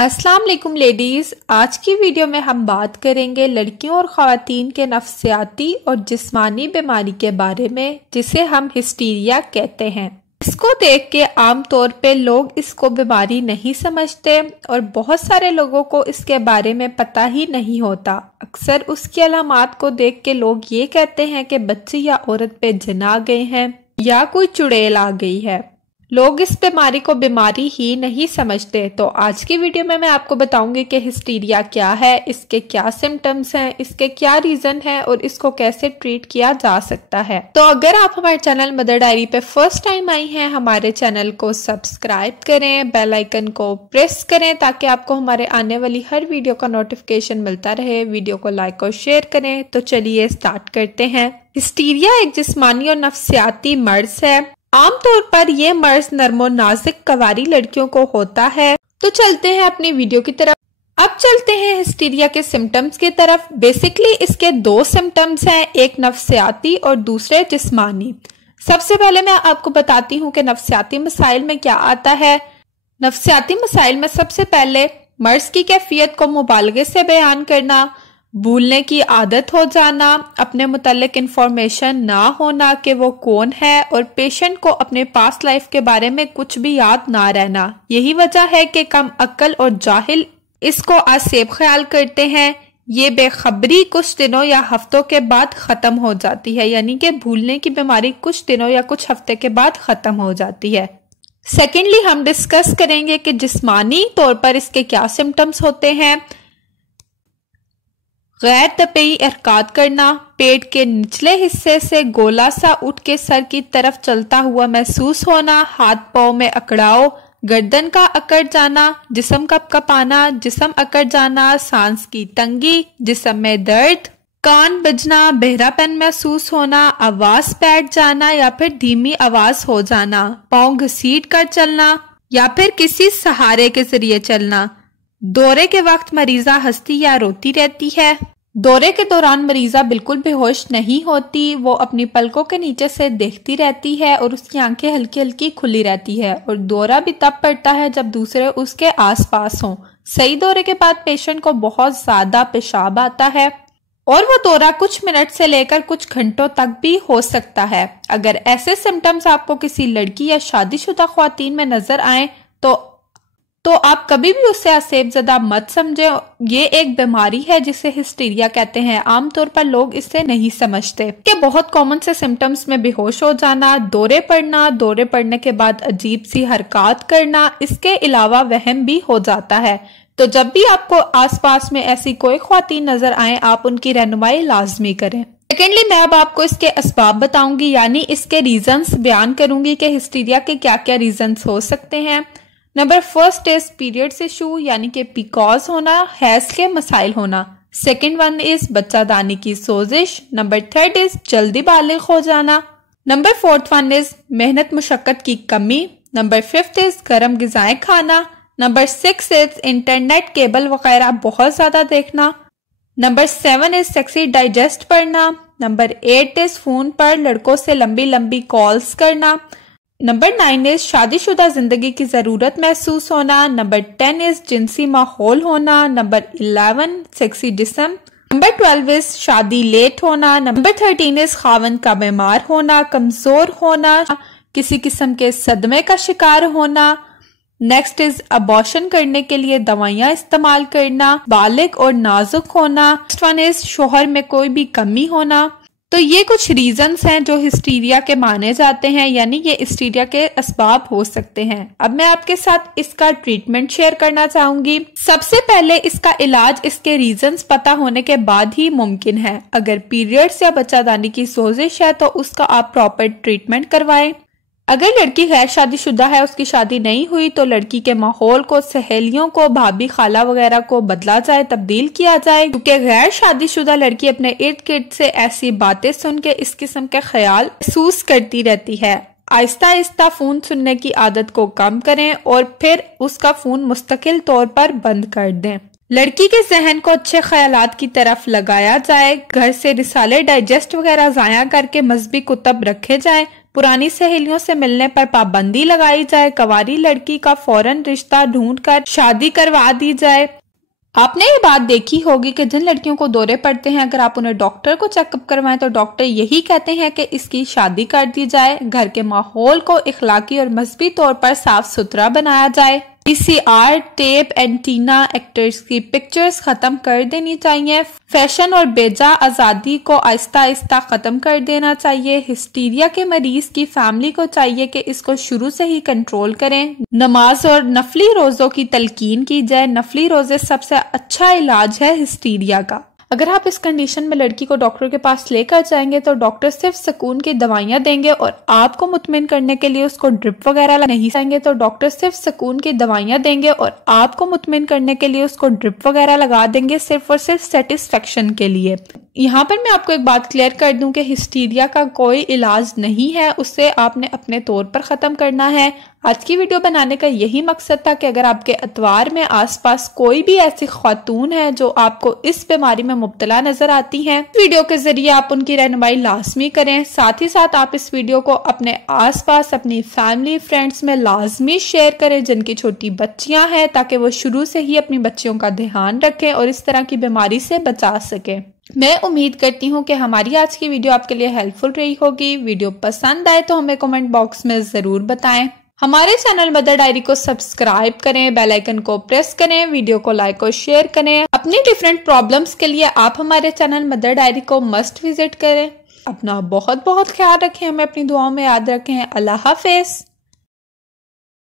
अस्सलाम वालेकुम लेडीज। आज की वीडियो में हम बात करेंगे लड़कियों और ख़वातीन के नफ्सियाती और जिस्मानी बीमारी के बारे में, जिसे हम हिस्टीरिया कहते हैं। इसको देख के आम तौर पे लोग इसको बीमारी नहीं समझते और बहुत सारे लोगों को इसके बारे में पता ही नहीं होता। अक्सर उसकी अलामात को देख के लोग ये कहते हैं कि बच्ची या औरत पे जिन आ गए हैं या कोई चुड़ैल आ गई है। लोग इस बीमारी को बीमारी ही नहीं समझते। तो आज की वीडियो में मैं आपको बताऊंगी कि हिस्टीरिया क्या है, इसके क्या सिम्टम्स हैं, इसके क्या रीजन है और इसको कैसे ट्रीट किया जा सकता है। तो अगर आप हमारे चैनल मदर डायरी पे फर्स्ट टाइम आई हैं, हमारे चैनल को सब्सक्राइब करें, बेल आइकन को प्रेस करें ताकि आपको हमारे आने वाली हर वीडियो का नोटिफिकेशन मिलता रहे। वीडियो को लाइक और शेयर करें। तो चलिए स्टार्ट करते हैं। हिस्टीरिया एक जिस्मानी और नफ्सियाती मर्ज है। आमतौर पर यह मर्ज नर्मो नाजुक कवारी लड़कियों को होता है। तो चलते हैं अपनी वीडियो की तरफ। अब चलते हैं हिस्टीरिया के सिम्टम्स की तरफ। बेसिकली इसके दो सिम्टम्स हैं, एक नफ्सियाती और दूसरे जिस्मानी। सबसे पहले मैं आपको बताती हूँ कि नफ्सियाती मसाइल में क्या आता है। नफ्सियाती मसाइल में सबसे पहले मर्ज की कैफियत को मुबालगे से बयान करना, भूलने की आदत हो जाना, अपने मुतल्लिक इंफॉर्मेशन ना होना कि वो कौन है और पेशेंट को अपने पास्ट लाइफ के बारे में कुछ भी याद ना रहना। यही वजह है कि कम अक्ल और जाहिल इसको आसेब ख्याल करते हैं। ये बेखबरी कुछ दिनों या हफ्तों के बाद खत्म हो जाती है, यानी कि भूलने की बीमारी कुछ दिनों या कुछ हफ्ते के बाद खत्म हो जाती है। सेकेंडली हम डिस्कस करेंगे कि जिस्मानी तौर पर इसके क्या सिम्टम्स होते हैं। गैर तबीई हरकत करना, पेट के निचले हिस्से से गोला सा उठ के सर की तरफ चलता हुआ महसूस होना, हाथ पांव में अकड़ाव, गर्दन का अकड़ जाना, जिस्म कपकपाना, जिस्म अकड़ जाना, सांस की तंगी, जिस्म में दर्द, कान बजना, बहरापन महसूस होना, आवाज बैठ जाना या फिर धीमी आवाज हो जाना, पांव घसीट कर चलना या फिर किसी सहारे के जरिए चलना। दौरे के वक्त मरीजा हंसती या रोती रहती है। दौरे के दौरान मरीजा बिल्कुल बेहोश नहीं होती, वो अपनी पलकों के नीचे से देखती रहती है और उसकी आंखें हल्की हल्की खुली रहती है और दौरा भी तब पड़ता है जब दूसरे उसके आसपास हों। सही दौरे के बाद पेशेंट को बहुत ज्यादा पेशाब आता है और वो दौरा कुछ मिनट से लेकर कुछ घंटों तक भी हो सकता है। अगर ऐसे सिम्टम्स आपको किसी लड़की या शादीशुदा ख्वातीन में नजर आए तो आप कभी भी उससे आसेबजदा मत समझे। ये एक बीमारी है जिसे हिस्टीरिया कहते हैं। आमतौर पर लोग इससे नहीं समझते कि बहुत कॉमन से सिम्टम्स में बेहोश हो जाना, दौरे पड़ना, दौरे पड़ने के बाद अजीब सी हरकत करना, इसके अलावा वहम भी हो जाता है। तो जब भी आपको आसपास में ऐसी कोई ख्वातीन नजर आए, आप उनकी रहनुमाई लाजमी करें। सेकेंडली मैं अब आपको इसके असबाब बताऊंगी, यानी इसके रीजंस बयान करूंगी कि हिस्टीरिया के क्या क्या रीजंस हो सकते हैं। Number first is periods issue, यानी कि पीकॉज होना, हैज के मसाइल होना। सेकेंड वन इज बच्चादानी की सोजिश। नंबर थर्ड इज जल्दी बालिग हो जाना। नंबर फोर्थ वन इज मेहनत मुशक्कत की कमी। नंबर फिफ्थ इज गर्म गिजाएं खाना। Number six is internet cable वगैरह बहुत ज्यादा देखना। Number seven is sexy digest पढ़ना। नंबर एट इज फोन पर लड़कों से लंबी लंबी कॉल्स करना। नंबर 9 इज शादीशुदा जिंदगी की जरूरत महसूस होना। नंबर 10 इज जिनसी माहौल होना। नंबर 11 सेक्सी जिस्म। नंबर 12 इज शादी लेट होना। नंबर 13 इज खावन का बीमार होना, कमजोर होना, किसी किस्म के सदमे का शिकार होना। नेक्स्ट इज अबॉर्शन करने के लिए दवाइयां इस्तेमाल करना, बालिग और नाजुक होना। नेक्स्ट वन इज शोहर में कोई भी कमी होना। तो ये कुछ रीजंस हैं जो हिस्टीरिया के माने जाते हैं, यानी ये हिस्टीरिया के असबाब हो सकते हैं। अब मैं आपके साथ इसका ट्रीटमेंट शेयर करना चाहूंगी। सबसे पहले इसका इलाज इसके रीजंस पता होने के बाद ही मुमकिन है। अगर पीरियड्स या बच्चादानी की सोजिश है तो उसका आप प्रॉपर ट्रीटमेंट करवाएं। अगर लड़की गैर शादीशुदा है, उसकी शादी नहीं हुई, तो लड़की के माहौल को, सहेलियों को, भाभी खाला वगैरह को बदला जाए, तब्दील किया जाए, क्योंकि गैर शादीशुदा लड़की अपने इर्द गिर्द से ऐसी बातें सुन के इस किस्म के ख्याल महसूस करती रहती है। आहिस्ता आहिस्ता फोन सुनने की आदत को कम करें और फिर उसका फोन मुस्तकिल तौर पर बंद कर दें। लड़की के जहन को अच्छे ख्यालात की तरफ लगाया जाए। घर से रिसाले डाइजेस्ट वगैरह जाया करके मजहबी कुतब रखे जाएं। पुरानी सहेलियों से मिलने पर पाबंदी लगाई जाए, कंवारी लड़की का फौरन रिश्ता ढूंढकर शादी करवा दी जाए। आपने ये बात देखी होगी कि जिन लड़कियों को दौरे पड़ते हैं, अगर आप उन्हें डॉक्टर को चेकअप करवाएं तो डॉक्टर यही कहते हैं कि इसकी शादी कर दी जाए। घर के माहौल को इखलाकी और मजहबी तौर पर साफ सुथरा बनाया जाए। VCR, टेप, एंटीना, एक्टर्स की पिक्चर्स खत्म कर देनी चाहिए। फैशन और बेजा आज़ादी को आहिस्ता आहिस्ता खत्म कर देना चाहिए। हिस्टीरिया के मरीज की फैमिली को चाहिए कि इसको शुरू से ही कंट्रोल करें। नमाज और नफली रोजों की तलकीन की जाए। नफली रोजे सबसे अच्छा इलाज है हिस्टीरिया का। अगर आप इस कंडीशन में लड़की को डॉक्टर के पास लेकर जाएंगे तो डॉक्टर सिर्फ सुकून की दवाइयां देंगे और आपको मुतमिन करने के लिए उसको ड्रिप वगैरह नहीं जाएंगे तो डॉक्टर सिर्फ सुकून की दवाइयां देंगे और आपको मुतमिन करने के लिए उसको ड्रिप वगैरह लगा देंगे सिर्फ और सिर्फ सेटिस्फेक्शन के लिए। यहाँ पर मैं आपको एक बात क्लियर कर दूं कि हिस्टीरिया का कोई इलाज नहीं है, उससे आपने अपने तौर पर खत्म करना है। आज की वीडियो बनाने का यही मकसद था कि अगर आपके अतवार में आसपास कोई भी ऐसी खातून है जो आपको इस बीमारी में मुब्तला नजर आती हैं, वीडियो के जरिए आप उनकी रहनुमाई लाजमी करें। साथ ही साथ आप इस वीडियो को अपने आसपास अपनी फैमिली फ्रेंड्स में लाजमी शेयर करें जिनकी छोटी बच्चियां हैं, ताकि वो शुरू से ही अपनी बच्चियों का ध्यान रखें और इस तरह की बीमारी से बचा सके। मैं उम्मीद करती हूँ कि हमारी आज की वीडियो आपके लिए हेल्पफुल रही होगी। वीडियो पसंद आए तो हमें कमेंट बॉक्स में जरूर बताएं। हमारे चैनल मदर डायरी को सब्सक्राइब करें, बेल आइकन को प्रेस करें, वीडियो को लाइक और शेयर करें। अपनी डिफरेंट प्रॉब्लम्स के लिए आप हमारे चैनल मदर डायरी को मस्ट विजिट करें। अपना बहुत बहुत ख्याल रखें, हमें अपनी दुआओं में याद रखें। अल्लाह हाफिज।